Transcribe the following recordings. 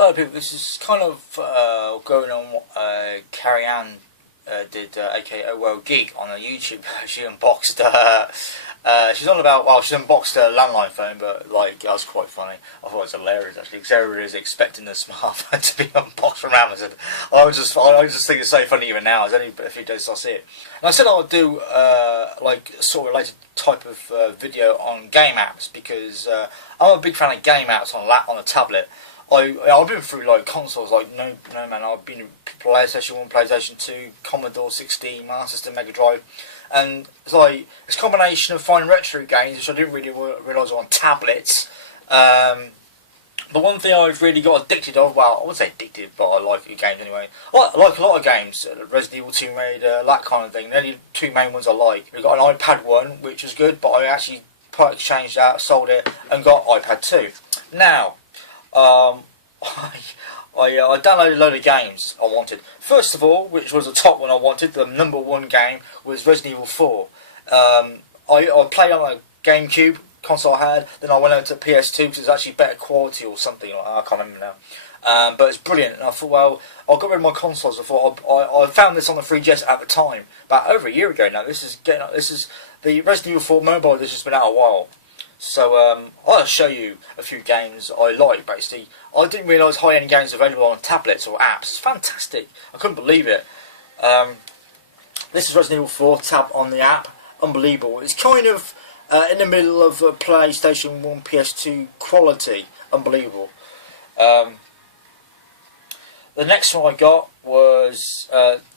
Hello people, this is kind of going on what Carian did, aka Geek, on a YouTube. She unboxed, she's on about, well, she unboxed a landline phone, but like, that was quite funny. I thought it was hilarious actually, because everybody is expecting the smartphone to be unboxed from Amazon. I was just thinking it's so funny even now. It's only a few days since I see it. And I said I would do like sort of related type of video on game apps, because I'm a big fan of game apps on a tablet. I've been through like consoles, like no man. I've been PlayStation 1, PlayStation 2, Commodore 16, Master System, Mega Drive, and it's like it's a combination of fine retro games, which I didn't really realise were on tablets. But one thing I've really got addicted of, well, I wouldn't say addicted, but I like games anyway. I like a lot of games, Resident Evil 2 Raider, that kind of thing. The only two main ones I like. We've got an iPad 1, which was good, but I actually part exchanged that, sold it, and got iPad 2. Now, I downloaded a load of games I wanted. First of all, which was the top one I wanted, the #1 game, was Resident Evil 4. I played on a GameCube console I had, then I went over to PS2 because it's actually better quality or something like that, I can't remember now. But it's brilliant, and I thought, well, I got rid of my consoles. I thought I found this on the 3GS at the time, about over a year ago now. This is the Resident Evil 4 mobile edition has been out a while. So I'll show you a few games I like. Basically, I didn't realise high-end games available on tablets or apps. It's fantastic. I couldn't believe it. This is Resident Evil 4 tab on the app. Unbelievable. It's kind of in the middle of PlayStation 1, PS2 quality. Unbelievable. The next one I got was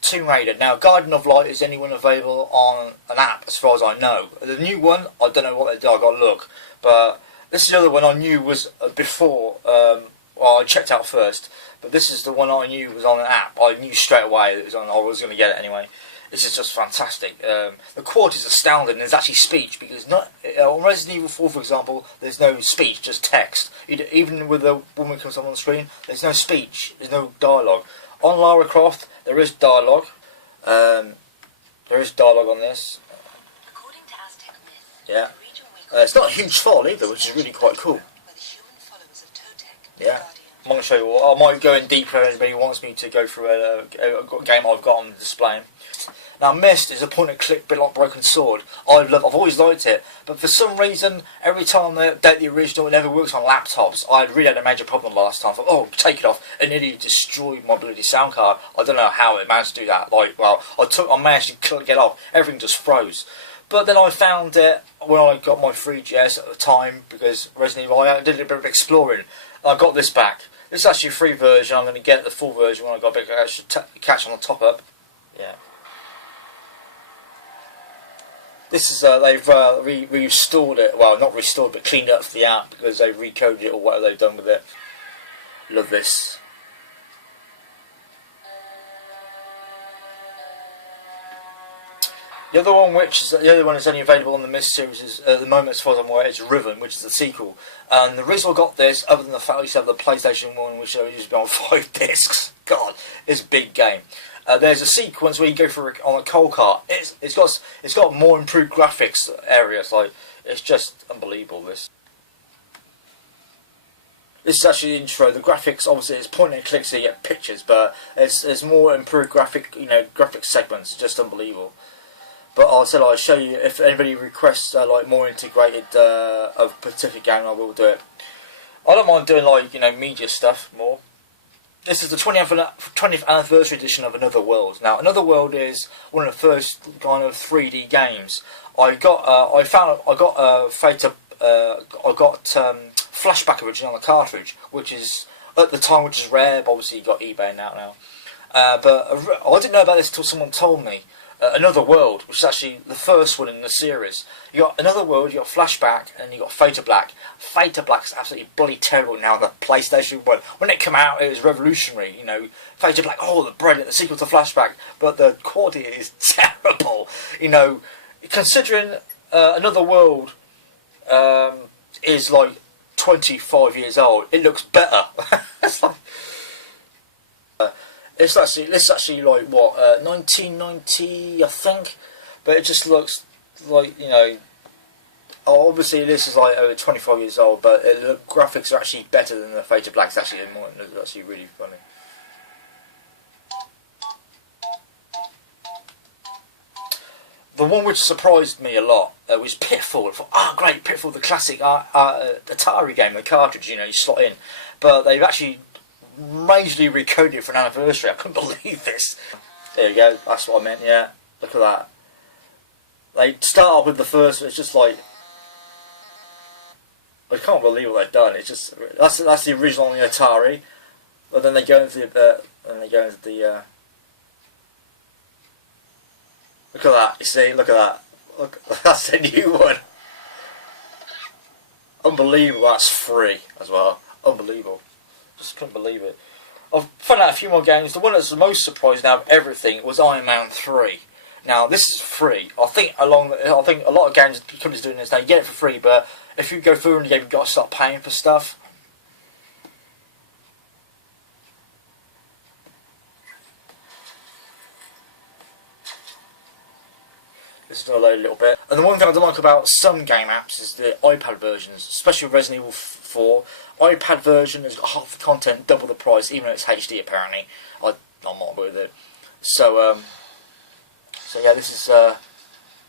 Tomb Raider. Now, Guardian of Light is only one available on an app, as far as I know. The new one, I don't know what they do, I got to look. But this is the other one I knew was before, well, I checked out first. But this is the one I knew was on an app. I knew straight away that it was on, I was going to get it anyway. This is just fantastic. The quality is astounding. There's actually speech, because not on Resident Evil 4, for example, there's no speech, just text. Even with the woman comes up on the screen, there's no speech, there's no dialogue. On Lara Croft, there is dialogue. There is dialogue on this. According to Aztec myth, yeah. It's not a huge file either, which is really quite cool. Yeah. I'm going to show you all. I might go in deeper if anybody wants me to go through a game I've got on the display. Now, Myst is a point-and-click bit like Broken Sword. I've always liked it, but for some reason, every time they update the original, it never works on laptops. I really had a major problem last time. I thought, oh, take it off, and nearly destroyed my bloody sound card. I don't know how it managed to do that. Like, well, I managed to get off. Everything just froze. But then I found it when I got my 3GS at the time, because Resident Evil, I did a bit of exploring. I got this back. This is actually a free version. I'm going to get the full version when I got a bit of extra catch on the top up. Yeah. This is they've restored it. Well, not restored, but cleaned it up for the app, because they've recoded it or whatever they've done with it. Love this. The other one is only available on the Myst series is, at the moment, as far as I'm aware, it's Riven, which is the sequel. And the reason I got this, other than the fact I used to have the PlayStation 1, which I used to be on 5 discs, God, it's a big game. There's a sequence where you go for on a coal cart. It's got more improved graphics areas. Like, it's just unbelievable. This is actually the intro. The graphics, obviously, it's point and click, so you get pictures, but there's more improved graphic segments. Just unbelievable. But I said I'll show you if anybody requests like more integrated of Pacific game, I will do it. I don't mind doing like media stuff more. This is the 20th anniversary edition of Another World. Now, Another World is one of the first kind of 3D games. I got Flashback originally on the cartridge, which is at the time which is rare. But obviously, you got eBay now. But I didn't know about this until someone told me. Another World, which is actually the first one in the series. You got Another World, you got Flashback, and you got Theta Black. Theta Black's absolutely bloody terrible now. The PlayStation 1, when it came out, it was revolutionary. Theta Black, oh, the brilliant, the sequel to Flashback, but the quality is terrible. Considering Another World is like 25 years old, it looks better. It's like. It's actually like what 1990, I think, but it just looks like obviously this is like over 25 years old, but the graphics are actually better than the Fade to Black. It's actually really funny. The one which surprised me a lot was Pitfall. I thought, oh great, Pitfall, the classic Atari game, the cartridge, you slot in. But they've actually majorly recoded it for an anniversary. I couldn't believe this. There you go, that's what I meant, yeah. Look at that. They start off with the first, it's just like, I can't believe what they've done. It's just, that's the original on the Atari. But then they go into the, look at that, you see, look at that. Look, that's the new one. Unbelievable, that's free as well. Unbelievable. Just couldn't believe it. I've found out a few more games. The one that's the most surprising out of everything was Iron Man 3. Now, this is free. I think a lot of games companies doing this now. You get it for free, but if you go through in the game, you've got to start paying for stuff. This is going to load a little bit. And the one thing I don't like about some game apps is the iPad versions, especially Resident Evil 4. iPad version has got half the content, double the price, even though it's HD apparently. I'm not with it. So yeah, this is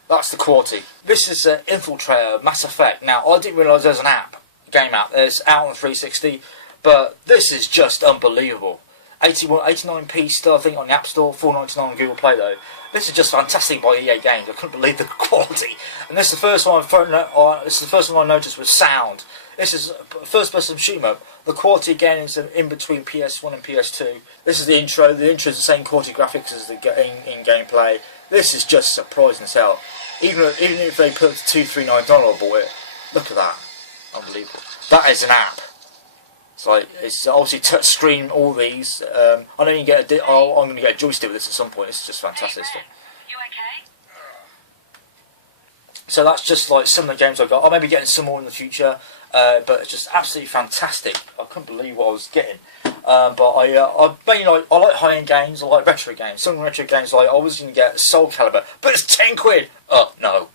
that's the quality. This is Infiltrator Mass Effect. Now I didn't realise there's an app, game app. It's out on 360, but this is just unbelievable. 89p still I think on the App Store, $4.99 on Google Play though. This is just fantastic by EA Games. I couldn't believe the quality. And this is the first one I noticed was sound. This is a first-person shoot 'em up. The quality again is in between PS1 and PS2. This is the intro. The intro is the same quality graphics as the in gameplay. This is just surprising as hell. Even if they put $239 I bought it. Look at that, unbelievable. That is an app. It's like it's obviously touch screen. All these. I know you can get I'm going to get a joystick with this at some point. It's just fantastic stuff. You okay? So that's just like some of the games I got. I may be getting some more in the future, but it's just absolutely fantastic. I couldn't believe what I was getting. But I mainly I like high-end games. I like retro games. Some retro games like I was going to get Soul Calibur, but it's £10. Oh no,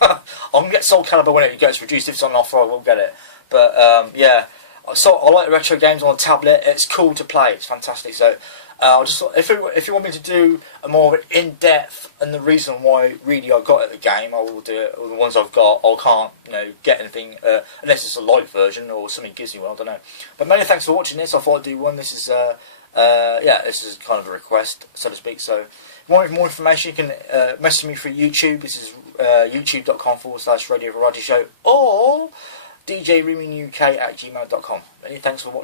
I'm going to get Soul Calibur when it gets reduced. If it's on offer, I will get it. But yeah. So I like retro games on a tablet. It's cool to play. It's fantastic. So I just thought, if you want me to do a more in-depth and the reason why really I got at the game, I will do it. Or the ones I've got, I can't get anything unless it's a light version or something gives me one. I don't know. But many thanks for watching this. I thought I'd do one. This is yeah, this is kind of a request, so to speak. So if you want more information, you can message me through YouTube. This is youtube.com/Radio Variety Show or djreaminguk@gmail.com. Many thanks for watching.